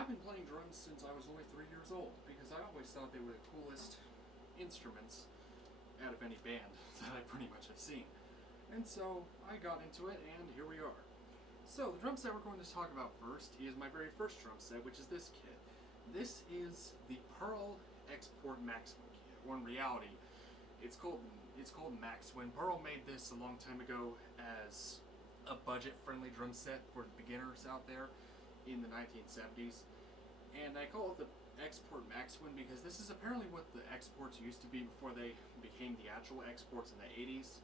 I've been playing drums since I was only 3 years old because I always thought they were the coolest instruments out of any band that I pretty much have seen. And so I got into it, and here we are. So the drum set we're going to talk about first is my very first drum set, which is this kit. This is the Pearl Export Maximum kit. Or in reality, it's called Max. When Pearl made this a long time ago as a budget-friendly drum set for beginners out there in the 1970s, and I call it the Export Max one because this is apparently what the exports used to be before they became the actual exports in the 80s.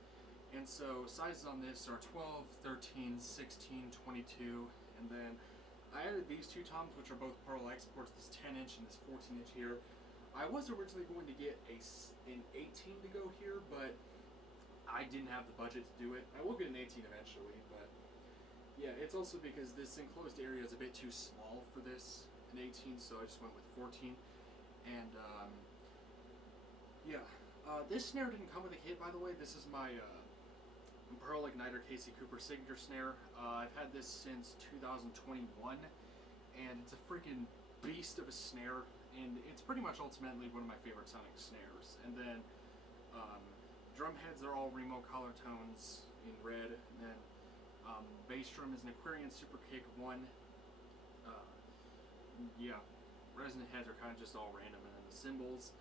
And so sizes on this are 12, 13, 16, 22, and then I added these two toms, which are both Pearl exports, this 10-inch and this 14-inch here. I was originally going to get an 18 to go here, but I didn't have the budget to do it. I will get an 18 eventually, but yeah, it's also because this enclosed area is a bit too small for this, an 18, so I just went with 14. And yeah, this snare didn't come with a kit, by the way. This is my Pearl Igniter Casey Cooper signature snare. I've had this since 2021, and it's a freaking beast of a snare, and it's pretty much ultimately one of my favorite sounding snares. And then drum heads are all Remo color tones in red, and then bass drum is an Aquarian Super Kick 1. Yeah, resonant heads are kind of just all random, and then the cymbals.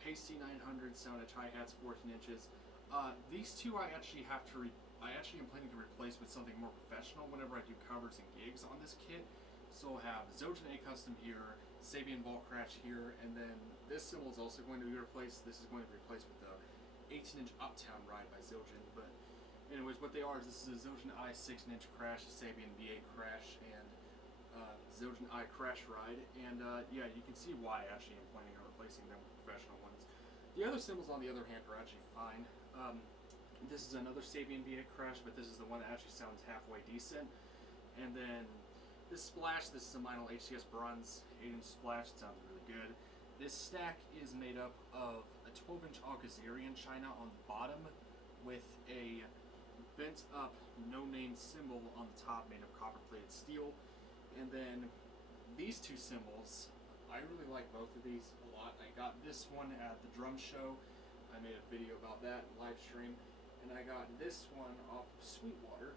Pasty 900 sounded hi-hats 14 inches. These two I actually am planning to replace with something more professional whenever I do covers and gigs on this kit. So I'll have Zildjian A Custom here, Sabian Vault Crash here, and then this cymbal is also going to be replaced. This is going to be replaced with the 18-inch Uptown Ride by Zildjian. But anyways, what they are is this is a Zildjian I 6-inch Crash, a Sabian V8 Crash, and Zildjian I Crash Ride. And yeah, you can see why actually I'm planning on replacing them with professional ones. The other cymbals, on the other hand, are actually fine. This is another Sabian V8 Crash, but this is the one that actually sounds halfway decent. And then this Splash, this is a Meinl HCS Bronze 8-inch Splash. It sounds really good. This stack is made up of a 12-inch Algazarian China on the bottom with a bent up no-name cymbal on the top made of copper-plated steel. And then these two cymbals, I really like both of these a lot. I got this one at the drum show. I made a video about that live stream, and I got this one off of Sweetwater.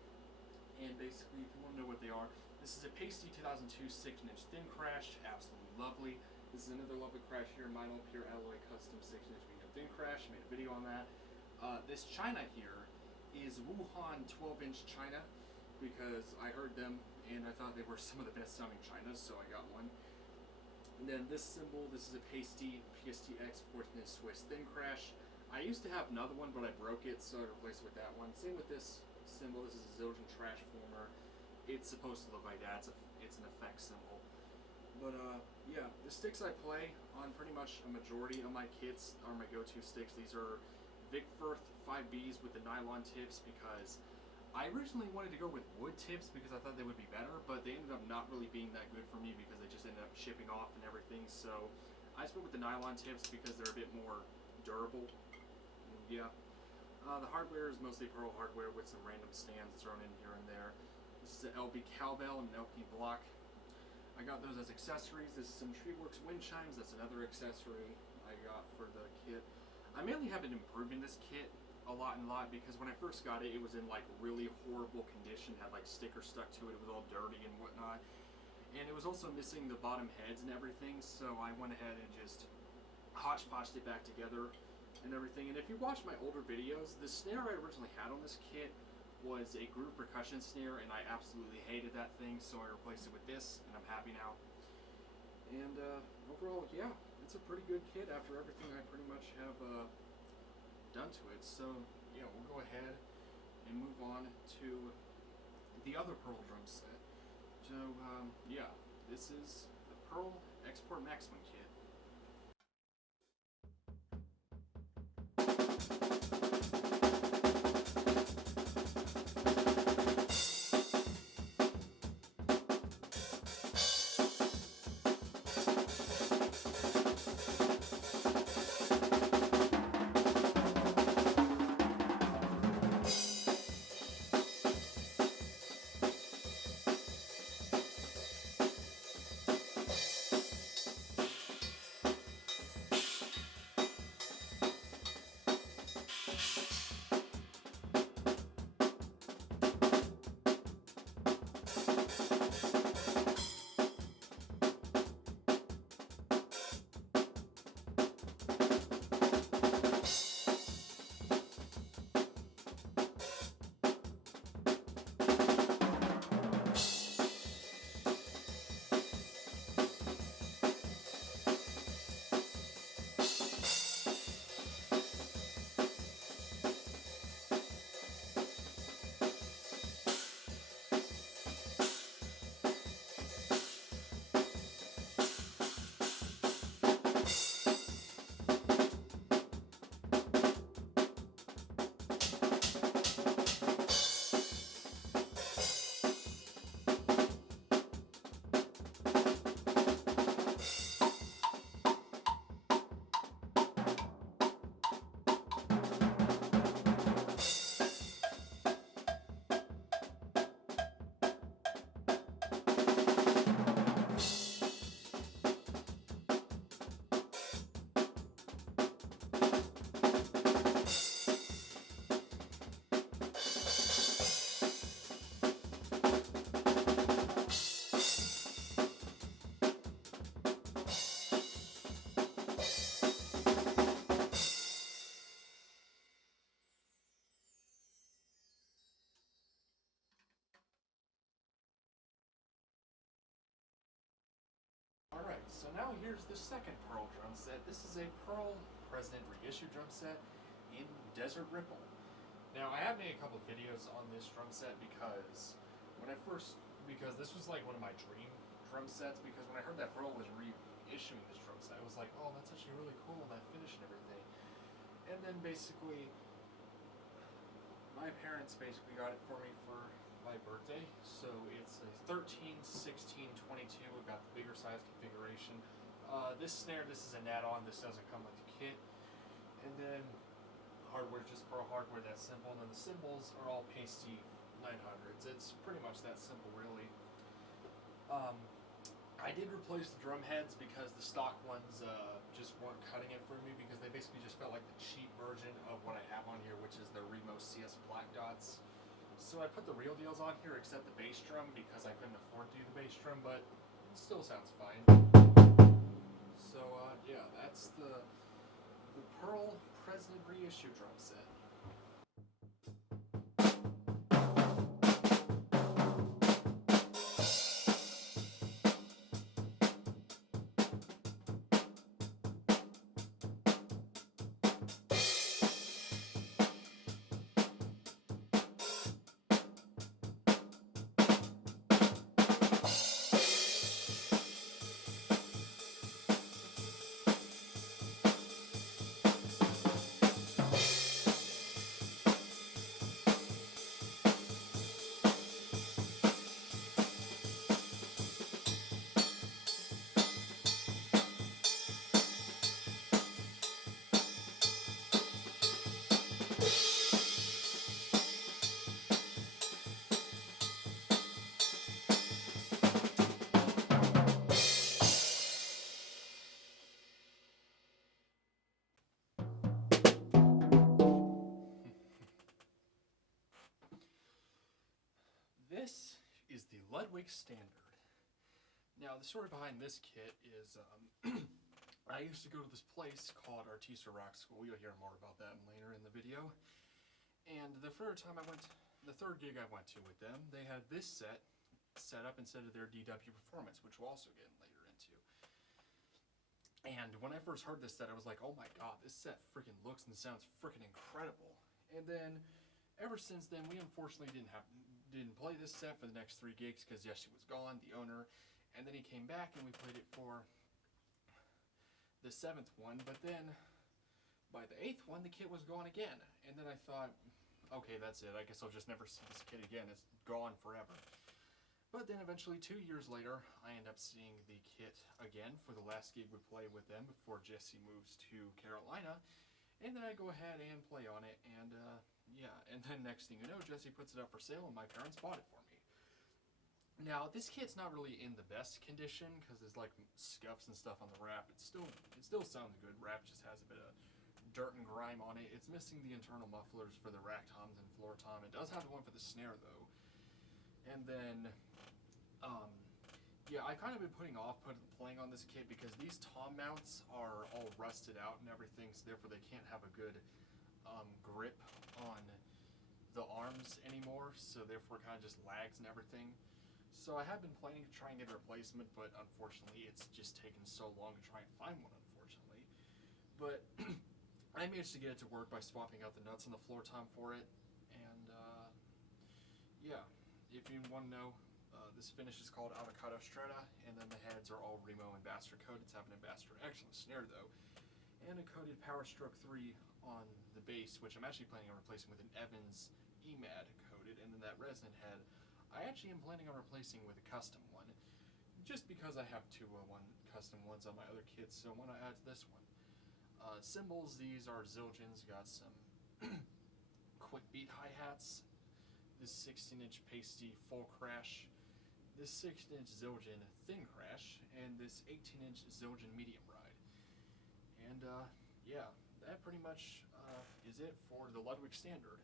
And basically, if you want to know what they are, this is a Pasty 2002 6-inch thin crash, absolutely lovely. This is another lovely crash here, Meinl Pure Alloy Custom 6-inch medium thin crash. I made a video on that. This China here is Wuhan 12-inch China because I heard them and I thought they were some of the best sounding Chinas, so I got one. And then this cymbal, this is a Pasty PSTX 14-inch Swiss thin crash. I used to have another one, but I broke it, so I replaced it with that one. Same with this cymbal. This is a Zildjian Trash Former. It's supposed to look like that. It's an effect cymbal. But yeah, the sticks I play on pretty much a majority of my kits are my go-to sticks. These are Vic Firth 5Bs with the nylon tips because I originally wanted to go with wood tips because I thought they would be better, but they ended up not really being that good for me because they just ended up chipping off and everything. So I just went with the nylon tips because they're a bit more durable. Yeah. The hardware is mostly Pearl hardware with some random stands thrown in here and there. This is an LB cowbell and an LP block. I got those as accessories. This is some Treeworks wind chimes. That's another accessory I got for the kit. I mainly have been improving this kit a lot because when I first got it, it was in like really horrible condition. Had like stickers stuck to it. It was all dirty and whatnot. And it was also missing the bottom heads and everything. So I went ahead and just hodgepodged it back together and everything. And if you watch my older videos, the snare I originally had on this kit was a groove percussion snare, and I absolutely hated that thing, so I replaced it with this, and I'm happy now. And overall, yeah, it's a pretty good kit after everything I pretty much have done to it. So yeah, we'll go ahead and move on to the other Pearl drum set. So yeah, this is the Pearl Export Maximum kit. the second Pearl drum set. This is a Pearl President reissue drum set in Desert Ripple. Now, I have made a couple of videos on this drum set because this was like one of my dream drum sets, because when I heard that Pearl was reissuing this drum set, I was like, oh, that's actually really cool, that finish and everything. And then basically, my parents basically got it for me for my birthday. So it's a 13, 16, 22. We've got the bigger size configuration. This snare, this is an add-on. This doesn't come with the kit. And then hardware, just Pearl hardware, that's simple. And then the cymbals are all pasty 900s. It's pretty much that simple, really. I did replace the drum heads because the stock ones just weren't cutting it for me, because they basically just felt like the cheap version of what I have on here, which is the Remo CS Black Dots. So I put the real deals on here, except the bass drum, because I couldn't afford to do the bass drum, but it still sounds fine. So yeah, that's the Pearl President reissue drum set. This is the Ludwig Standard. Now, the story behind this kit is I used to go to this place called Artista Rock School. You'll hear more about that later in the video. And the third gig I went to with them, they had this set up instead of their DW Performance, which we'll also get later into. And when I first heard this set, I was like, oh my god, this set freaking looks and sounds freaking incredible. And then, ever since then, we unfortunately didn't play this set for the next 3 gigs, because Jesse was gone, the owner, and then he came back and we played it for the 7th one, but then by the 8th one the kit was gone again, and then I thought, okay, that's it, I guess I'll just never see this kit again, it's gone forever. But then eventually 2 years later I end up seeing the kit again for the last gig we play with them before Jesse moves to Carolina, and then I go ahead and play on it, and yeah, and then next thing you know, Jesse puts it up for sale and my parents bought it for me. Now, this kit's not really in the best condition, because there's like scuffs and stuff on the wrap. It still sounds good. Wrap just has a bit of dirt and grime on it. It's missing the internal mufflers for the rack toms and floor tom. It does have the one for the snare though. And then, yeah, I kind of been putting off playing on this kit because these tom mounts are all rusted out and everything, so therefore they can't have a good grip on the arms anymore, so therefore it kind of just lags and everything. So I have been planning to try and get a replacement, but unfortunately it's just taken so long to try and find one, unfortunately. But I managed to get it to work by swapping out the nuts on the floor tom for it, and yeah, if you want to know, this finish is called Avocado Strata, and then the heads are all Remo Ambassador coated. It's have an Ambassador X on the snare though, and a coated Power Stroke 3 on the bass, which I'm actually planning on replacing with an Evans EMAD coated, and then that resin head I actually am planning on replacing with a custom one, just because I have 2 custom ones on my other kits, so why not add to this one. Cymbals, these are Zildjians, got some quick beat hi-hats, this 16-inch pasty full crash, this 6-inch Zildjian thin crash, and this 18-inch Zildjian medium ride. And yeah, that pretty much is it for the Ludwig Standard.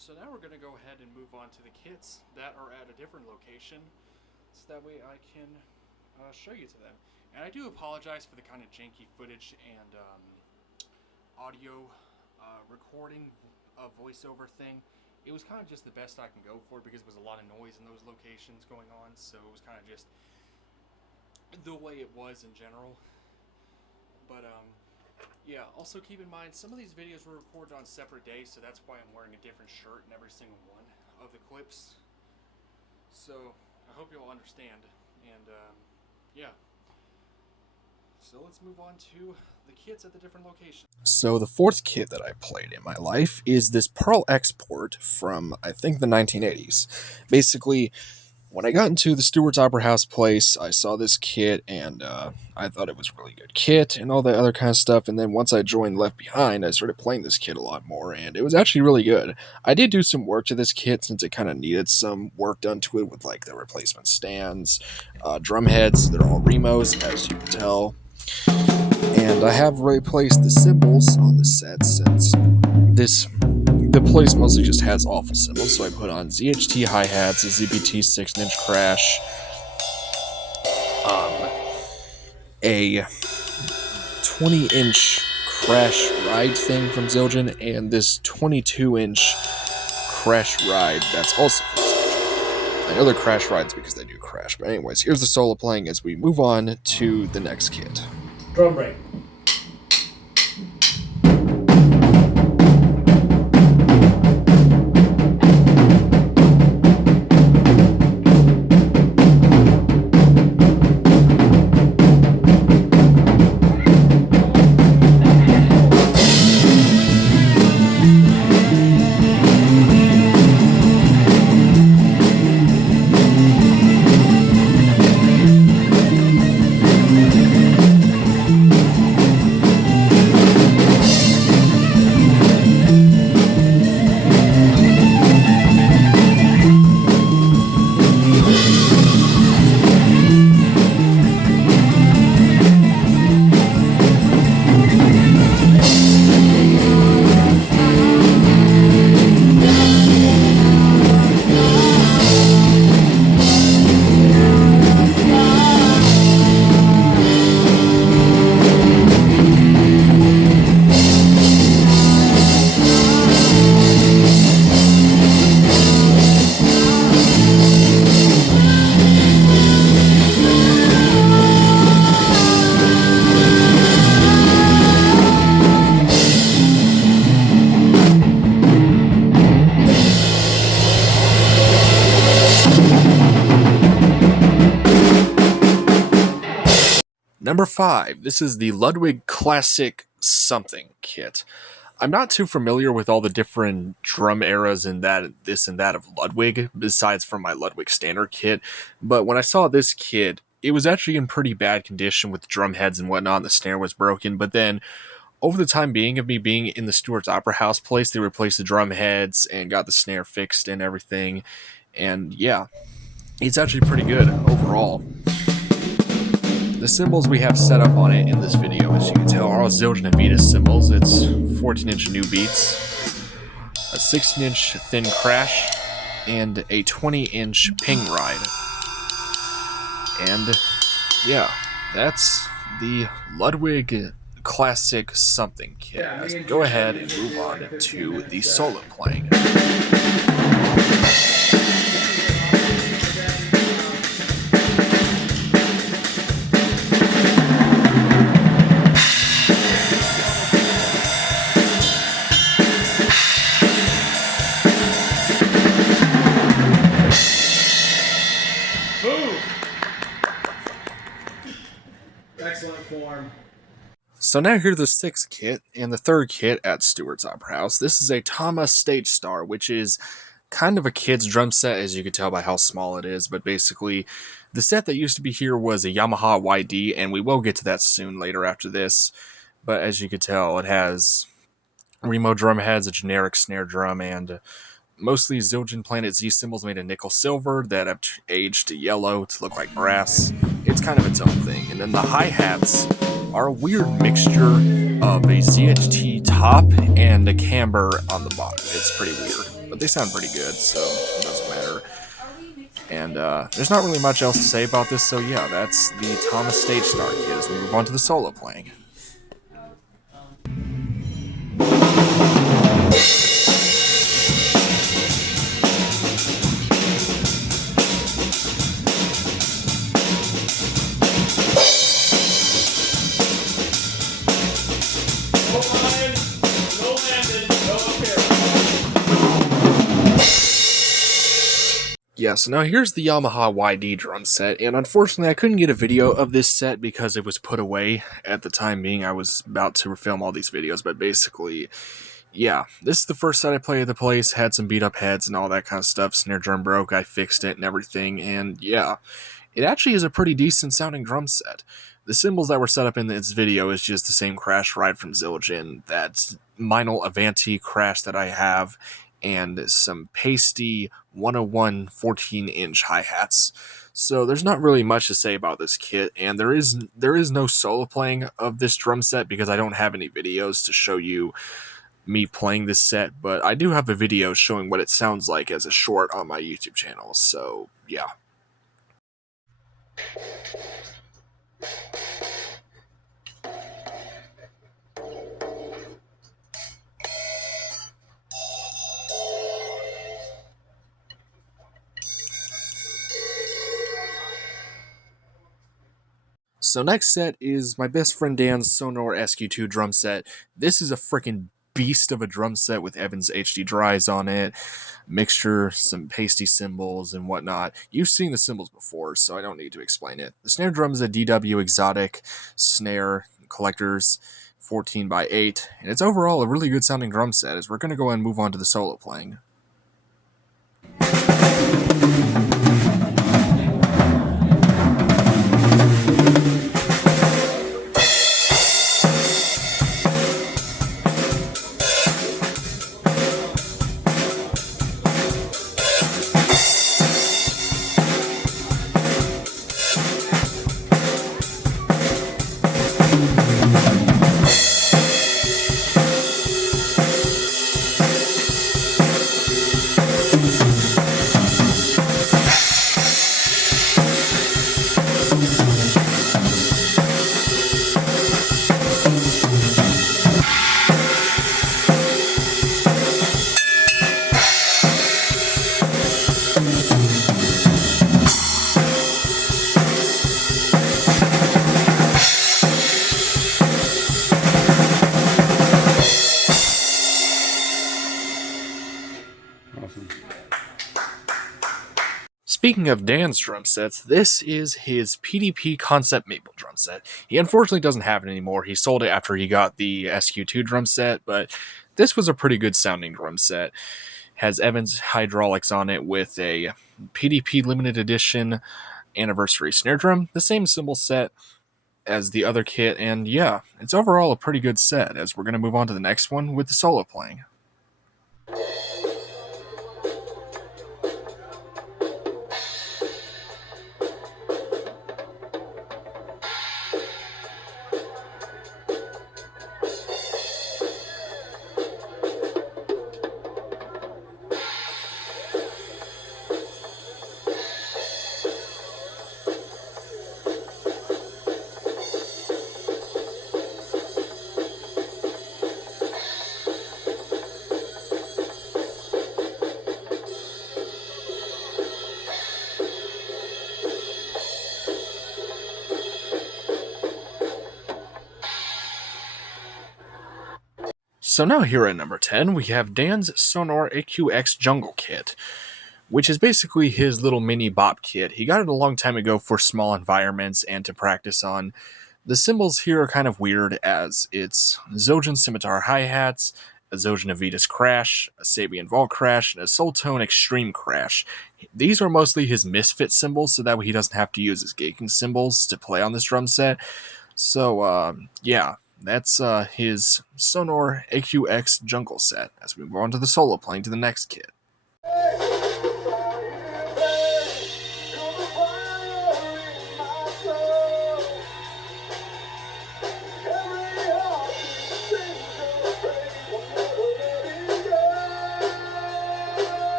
So now we're going to go ahead and move on to the kits that are at a different location, so that way I can show you to them. And I do apologize for the kind of janky footage and audio recording voiceover thing. It was kind of just the best I can go for because there was a lot of noise in those locations going on, so it was kind of just the way it was in general. But yeah, also keep in mind, some of these videos were recorded on separate days, so that's why I'm wearing a different shirt in every single one of the clips. So, I hope you'll understand. And, yeah. So let's move on to the kits at the different locations. So the fourth kit that I played in my life is this Pearl Export from, I think, the 1980s. Basically, when I got into the Stewart's Opera House place, I saw this kit, and I thought it was a really good kit and all that other kind of stuff. And then once I joined Left Behind, I started playing this kit a lot more, and it was actually really good. I did do some work to this kit since it kind of needed some work done to it with like the replacement stands, drum heads. They're all Remos, as you can tell. And I have replaced the cymbals on the set since the place mostly just has awful cymbals, so I put on ZHT hi-hats, a ZBT 6-inch crash, a 20-inch crash ride thing from Zildjian, and this 22-inch crash ride that's also from Zildjian. I know they're crash rides because they do crash, but anyways, here's the solo playing as we move on to the next kit. Drum break. Number 5, this is the Ludwig Classic Something kit. I'm not too familiar with all the different drum eras and this and that of Ludwig, besides from my Ludwig Standard kit, but when I saw this kit, it was actually in pretty bad condition with drum heads and whatnot, and the snare was broken, but then over the time being of me being in the Stewart's Opera House place, they replaced the drum heads and got the snare fixed and everything, and yeah, it's actually pretty good overall. The cymbals we have set up on it in this video, as you can tell, are all Zildjian Avitas cymbals. It's 14-inch new beats, a 16-inch thin crash, and a 20-inch ping ride. And yeah, that's the Ludwig Classic Something kit. As we go ahead and move on to the solo playing. Excellent form. So now here's the 6th kit and the 3rd kit at Stewart's Opera House. This is a Tama Stage Star, which is kind of a kid's drum set, as you can tell by how small it is, but basically the set that used to be here was a Yamaha YD, and we will get to that soon later after this, but as you can tell, it has Remo drum heads, a generic snare drum, and mostly Zildjian Planet Z cymbals made of nickel silver that have aged to yellow to look like brass. It's kind of its own thing. And then the hi-hats are a weird mixture of a ZHT top and a camber on the bottom. It's pretty weird. but they sound pretty good, so it doesn't matter. And there's not really much else to say about this, so yeah, that's the Thomas Stage Star kit as we move on to the solo playing. Yeah, so now here's the Yamaha YD drum set, and unfortunately I couldn't get a video of this set because it was put away at the time being. I was about to film all these videos, but basically, yeah, this is the first set I played at the place, had some beat up heads and all that kind of stuff, snare drum broke, I fixed it and everything, and yeah, it actually is a pretty decent sounding drum set. The cymbals that were set up in this video is just the same crash ride from Zildjian, that Meinl Avanti crash that I have, and some pasty 101 14-inch hi-hats. So there's not really much to say about this kit, and there is no solo playing of this drum set because I don't have any videos to show you me playing this set, but I do have a video showing what it sounds like as a short on my YouTube channel, so yeah. So next set is my best friend Dan's Sonor SQ2 drum set. This is a freaking beast of a drum set with Evans HD dries on it, mixture, some pasty cymbals and whatnot. You've seen the cymbals before, so I don't need to explain it. The snare drum is a DW Exotic snare collectors 14x8, and it's overall a really good sounding drum set as we're going to go and move on to the solo playing. Speaking of Dan's drum sets, this is his PDP Concept Maple drum set. He unfortunately doesn't have it anymore. He sold it after he got the SQ2 drum set, but this was a pretty good sounding drum set. Has Evans hydraulics on it with a PDP limited edition anniversary snare drum, the same cymbal set as the other kit, and yeah, it's overall a pretty good set as we're going to move on to the next one with the solo playing. So now here at number 10, we have Dan's Sonor AQX Jungle Kit, which is basically his little mini bop kit. He got it a long time ago for small environments and to practice on. The cymbals here are kind of weird as it's Zildjian Scimitar hi-hats, a Zildjian Avitas crash, a Sabian Vol crash, and a Soultone Extreme crash. These are mostly his misfit cymbals, so that way he doesn't have to use his gaking cymbals to play on this drum set. So, yeah, that's his Sonor AQX Jungle set, as we move on to the solo playing to the next kit.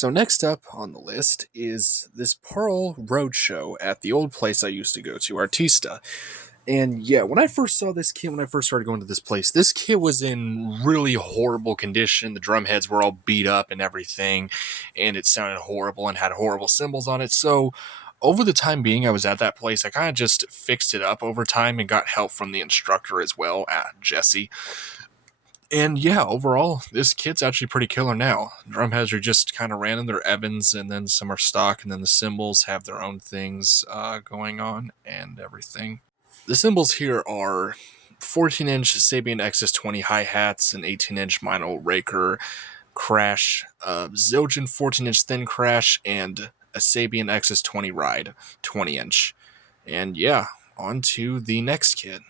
So next up on the list is this Pearl Roadshow at the old place I used to go to, Artista. And yeah, when I first saw this kit, when I first started going to this kit was in really horrible condition. The drum heads were all beat up and everything, and it sounded horrible and had horrible cymbals on it. So over the time being I was at that place, I kind of just fixed it up over time and got help from the instructor as well, at Jesse. And yeah, overall, this kit's actually pretty killer now. Drum heads are just kind of random. They're Evans, and then some are stock, and then the cymbals have their own things going on and everything. The cymbals here are 14-inch Sabian XS20 hi-hats, an 18-inch Mino Raker crash, Zildjian 14-inch thin crash, and a Sabian XS20 ride, 20-inch. And yeah, on to the next kit.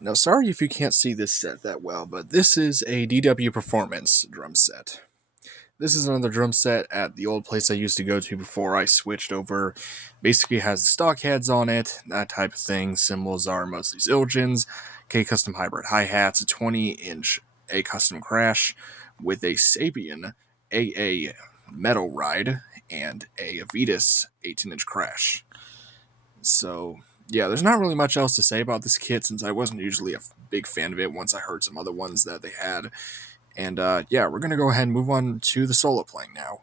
Now, sorry if you can't see this set that well, but this is a DW Performance drum set. This is another drum set at the old place I used to go to before I switched over. Basically has the stock heads on it, that type of thing. Cymbals are mostly Zildjians, K-Custom Hybrid hi-hats, a 20-inch A-Custom Crash with a Sabian AA Metal Ride, and a Avitas 18-inch Crash. So yeah, there's not really much else to say about this kit since I wasn't usually a big fan of it once I heard some other ones that they had. And yeah, we're going to go ahead and move on to the solo playing now.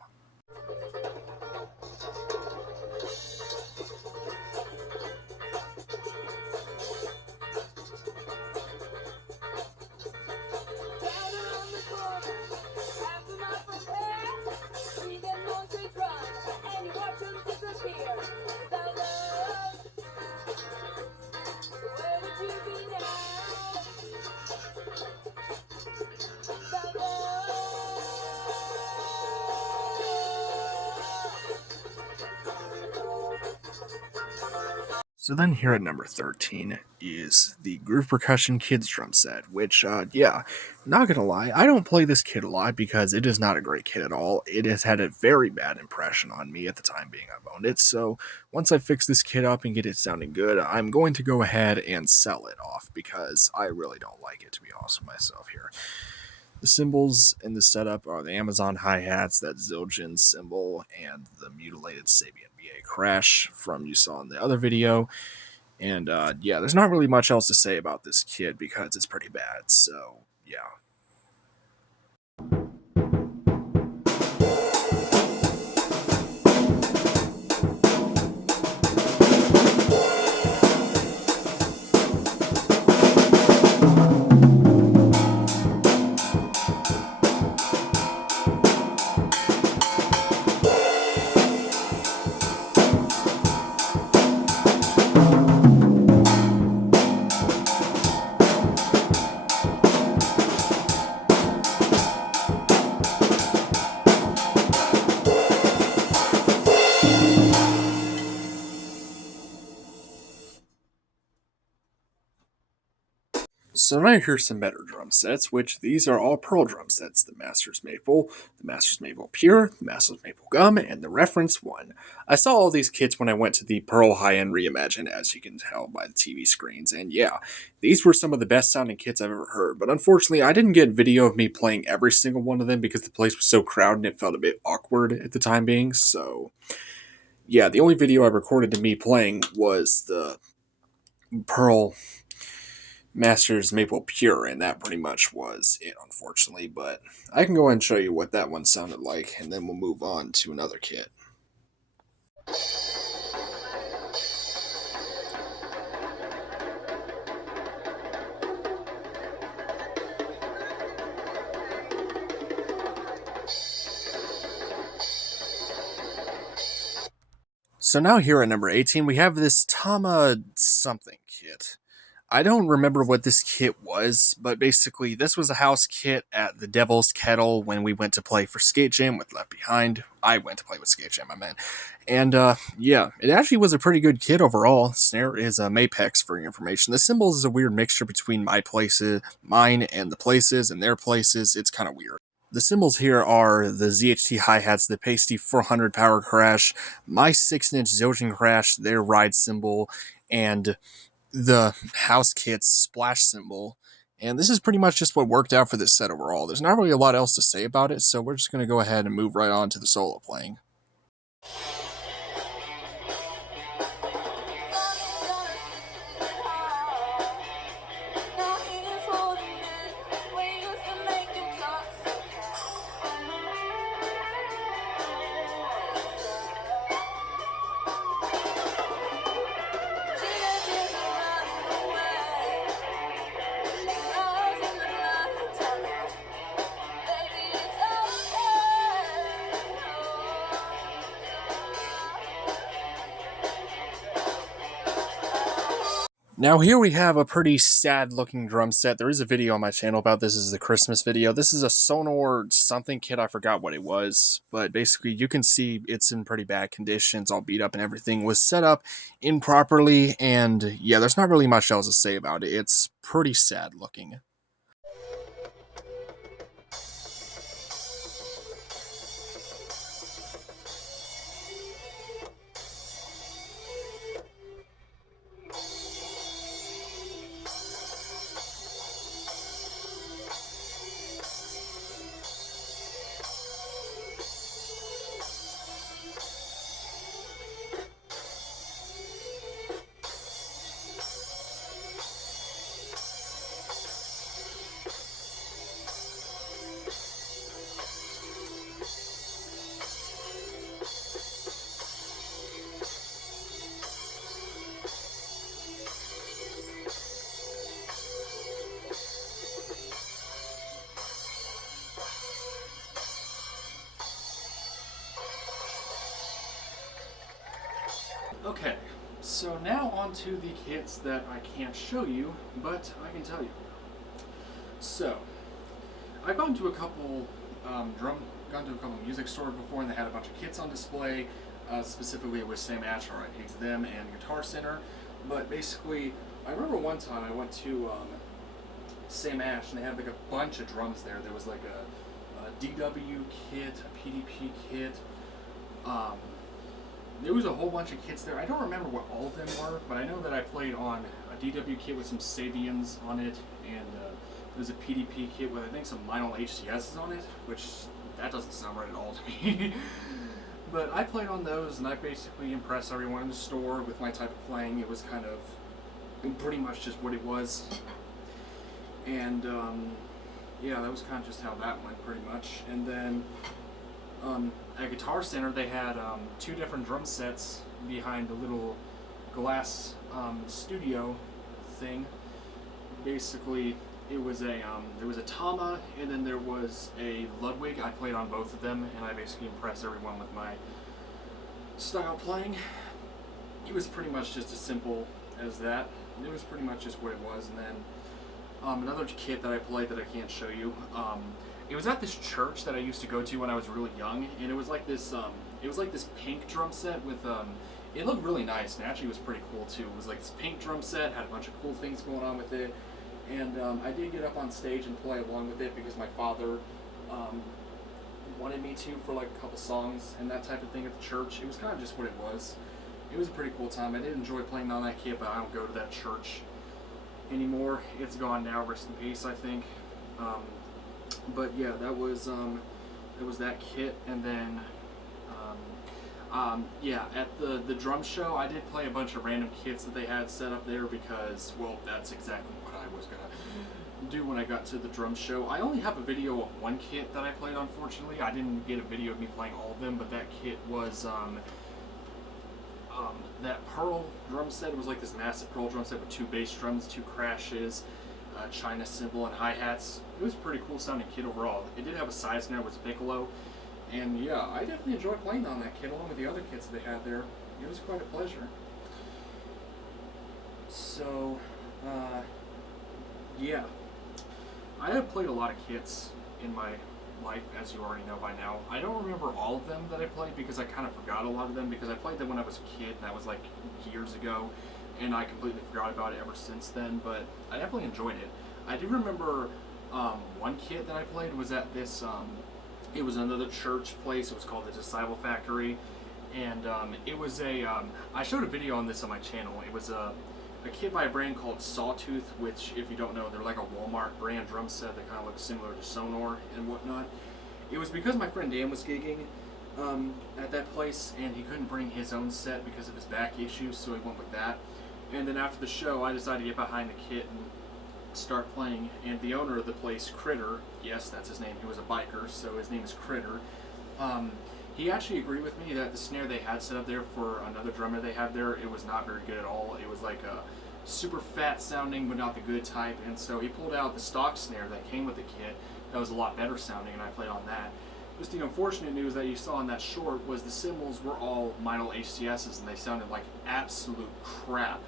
So then here at number 13 is the Groove Percussion Kids drum set, which, yeah, not gonna lie, I don't play this kit a lot because it is not a great kit at all. It has had a very bad impression on me at the time being I've owned it, so once I fix this kit up and get it sounding good, I'm going to go ahead and sell it off because I really don't like it, to be honest with myself here. The cymbals in the setup are the Amazon hi-hats, that Zildjian cymbal, and the mutilated Sabian BA Crash from you saw in the other video. And yeah, there's not really much else to say about this kit because it's pretty bad, so yeah. So now here's some better drum sets, which these are all Pearl drum sets: the Masters Maple, the Masters Maple Pure, the Masters Maple Gum, and the Reference 1. I saw all these kits when I went to the Pearl High-End Reimagine, as you can tell by the TV screens, and yeah, these were some of the best sounding kits I've ever heard, but unfortunately I didn't get video of me playing every single one of them because the place was so crowded and it felt a bit awkward at the time being, so yeah, the only video I recorded of me playing was the Pearl Masters Maple Pure, and that pretty much was it, unfortunately, but I can go ahead and show you what that one sounded like, and then we'll move on to another kit. So now here at number 18, we have this Tama something kit. I don't remember what this kit was, but basically this was a house kit at the Devil's Kettle when we went to play for Skate Jam with Left Behind. I went to play with Skate Jam, I meant. And yeah, it actually was a pretty good kit overall. Snare is a Mapex for your information. The cymbals is a weird mixture between mine and the places and their places. It's kind of weird. The cymbals here are the ZHT hi-hats, the Pasty 400 Power Crash, my 6-inch Zildjian Crash, their ride cymbal, and the house kit's splash cymbal. And this is pretty much just what worked out for this set overall. There's not really a lot else to say about it, so we're just going to go ahead and move right on to the solo playing. Now here we have a pretty sad looking drum set. There is a video on my channel about this. This is the Christmas video. This is a Sonor something kit. I forgot what it was. But basically you can see it's in pretty bad conditions. All beat up and everything. Was set up improperly. And yeah, there's not really much else to say about it. It's pretty sad looking. Okay, so now on to the kits that I can't show you, but I can tell you. So, I've gone to a couple music stores before, and they had a bunch of kits on display. Specifically, it was Sam Ash, R.I.P. to them, and Guitar Center. But basically, I remember one time I went to Sam Ash, and they had like a bunch of drums there. There was like a DW kit, a PDP kit. There was a whole bunch of kits there. I don't remember what all of them were, but I know that I played on a DW kit with some Sabians on it, and there was a PDP kit with I think some Lionel HCSs on it, which that doesn't sound right at all to me. But I played on those, and I basically impressed everyone in the store with my type of playing. It was kind of pretty much just what it was. And yeah, that was kind of just how that went pretty much. And then at Guitar Center, they had two different drum sets behind a little glass studio thing. Basically, it was there was a Tama, and then there was a Ludwig. I played on both of them, and I basically impressed everyone with my style playing. It was pretty much just as simple as that. It was pretty much just what it was. And then another kit that I played that I can't show you. It was at this church that I used to go to when I was really young, and it was like this pink drum set with it looked really nice, and actually was pretty cool too. It was like this pink drum set, had a bunch of cool things going on with it, and I did get up on stage and play along with it because my father wanted me to for like a couple songs and that type of thing at the church. It was kind of just what it was. It was a pretty cool time. I did enjoy playing on that kit, but I don't go to that church anymore. It's gone now, rest in peace, I think. But yeah, that was that kit, and then yeah, at the drum show, I did play a bunch of random kits that they had set up there because, well, that's exactly what I was gonna do when I got to the drum show. I only have a video of one kit that I played, unfortunately. I didn't get a video of me playing all of them, but that kit was that Pearl drum set. It was like this massive Pearl drum set with two bass drums, two crashes, China cymbal, and hi-hats. It was a pretty cool sounding kit overall. It did have a side snare, it was piccolo, and yeah, I definitely enjoyed playing on that kit along with the other kits that they had there. it was quite a pleasure. So, yeah. I have played a lot of kits in my life, as you already know by now. I don't remember all of them that I played because I kind of forgot a lot of them because I played them when I was a kid, and that was like years ago, and I completely forgot about it ever since then, but I definitely enjoyed it. I do remember one kit that I played was at this, it was another church place. It was called the Disciple Factory, and it was I showed a video on this on my channel. It was a kit by a brand called Sawtooth, which, if you don't know, they're like a Walmart brand drum set that kind of looks similar to Sonor and whatnot. It was because my friend Dan was gigging at that place, and he couldn't bring his own set because of his back issues, so he went with that. And then after the show, I decided to get behind the kit and start playing, and the owner of the place, Critter, yes, that's his name, he was a biker, so his name is Critter, he actually agreed with me that the snare they had set up there for another drummer they had there, it was not very good at all. It was like a super fat sounding, but not the good type, and so he pulled out the stock snare that came with the kit that was a lot better sounding, and I played on that. Just the unfortunate news that you saw in that short was the cymbals were all Meinl HCSs, and they sounded like absolute crap.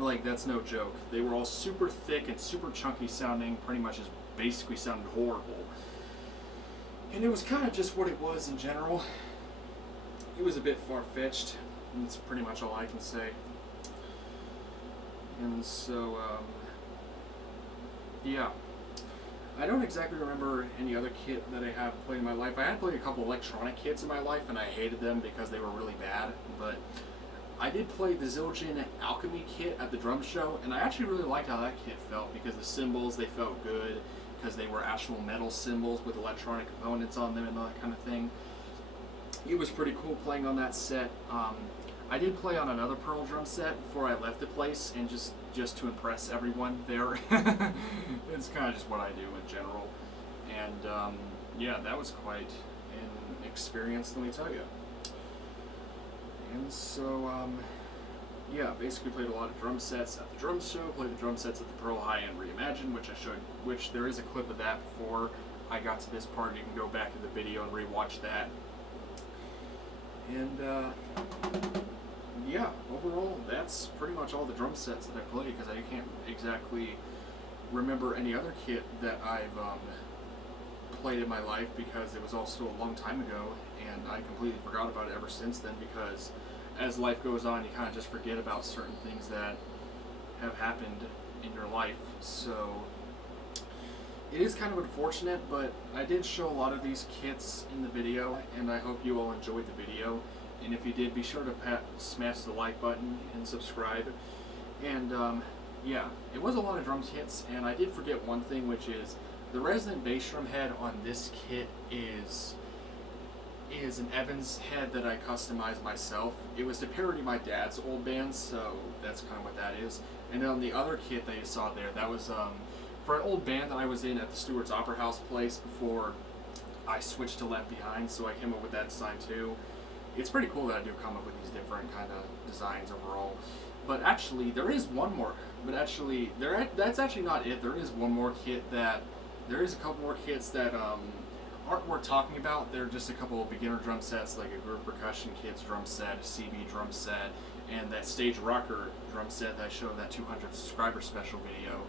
Like, that's no joke. They were all super thick and super chunky sounding, pretty much just basically sounded horrible. And it was kind of just what it was in general. It was a bit far-fetched, and that's pretty much all I can say. And so, yeah. I don't exactly remember any other kit that I have played in my life. I had played a couple electronic kits in my life, and I hated them because they were really bad, but I did play the Zildjian Alchemy kit at the drum show, and I actually really liked how that kit felt because the cymbals, they felt good because they were actual metal cymbals with electronic components on them and all that kind of thing. It was pretty cool playing on that set. I did play on another Pearl drum set before I left the place, and just to impress everyone there. It's kind of just what I do in general. And yeah, that was quite an experience, let me tell you. And so, yeah, basically played a lot of drum sets at the drum show, played the drum sets at the Pearl High End Reimagined, which there is a clip of that before I got to this part. You can go back to the video and rewatch that. And, yeah, overall, that's pretty much all the drum sets that I played, because I can't exactly remember any other kit that I've played in my life, because it was also a long time ago, and I completely forgot about it ever since then, because as life goes on, you kind of just forget about certain things that have happened in your life. So it is kind of unfortunate, but I did show a lot of these kits in the video, and I hope you all enjoyed the video. And if you did, be sure to smash the like button and subscribe. And yeah, it was a lot of drum kits, and I did forget one thing, which is the resonant bass drum head on this kit is an Evans head that I customized myself. It was to parody my dad's old band, so that's kind of what that is. And then on the other kit that you saw there, that was for an old band that I was in at the Stewart's Opera House place before I switched to Left Behind, so I came up with that design too. It's pretty cool that I do come up with these different kind of designs overall. But actually, there is one more. But actually, that's actually not it. There is one more kit that, there is a couple more kits that aren't worth talking about. They're just a couple of beginner drum sets, like a Group Percussion Kids drum set, a CB drum set, and that Stage Rocker drum set that I showed in that 200 subscriber special video.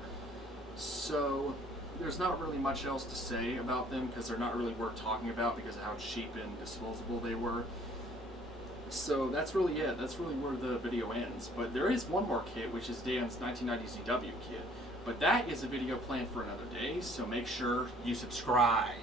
So there's not really much else to say about them, because they're not really worth talking about because of how cheap and disposable they were. So that's really it. That's really where the video ends. But there is one more kit, which is Dan's 1990 ZW kit. But that is a video planned for another day, so make sure you subscribe.